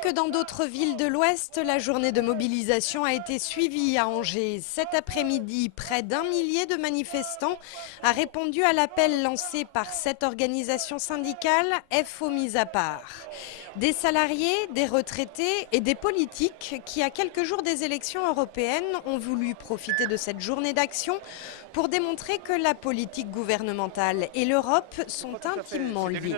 que dans d'autres villes de l'Ouest, la journée de mobilisation a été suivie à Angers. Cet après-midi, près d'1 millier de manifestants a répondu à l'appel lancé par cette organisation syndicale, FO mis à part. Des salariés, des retraités et des politiques qui, à quelques jours des élections européennes, ont voulu profiter de cette journée d'action pour démontrer que la politique gouvernementale et l'Europe sont intimement liées.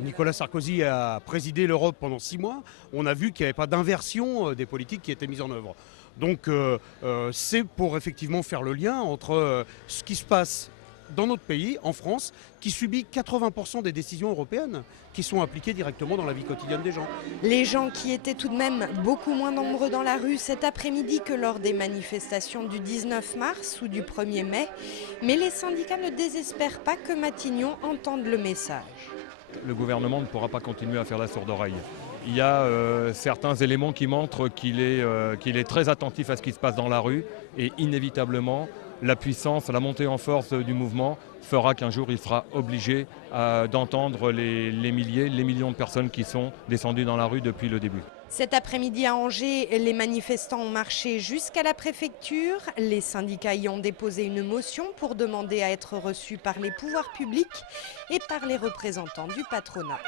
Nicolas Sarkozy a présidé l'Europe pendant 6 mois. On a vu qu'il n'y avait pas d'inversion des politiques qui étaient mises en œuvre. Donc c'est pour effectivement faire le lien entre ce qui se passe dans notre pays, en France, qui subit 80% des décisions européennes qui sont appliquées directement dans la vie quotidienne des gens. Les gens qui étaient tout de même beaucoup moins nombreux dans la rue cet après-midi que lors des manifestations du 19 mars ou du 1er mai. Mais les syndicats ne désespèrent pas que Matignon entende le message. Le gouvernement ne pourra pas continuer à faire la sourde oreille. Il y a certains éléments qui montrent qu'il est très attentif à ce qui se passe dans la rue et inévitablement, la puissance, la montée en force du mouvement fera qu'un jour il sera obligé d'entendre les milliers, les millions de personnes qui sont descendues dans la rue depuis le début. Cet après-midi à Angers, les manifestants ont marché jusqu'à la préfecture. Les syndicats y ont déposé une motion pour demander à être reçus par les pouvoirs publics et par les représentants du patronat.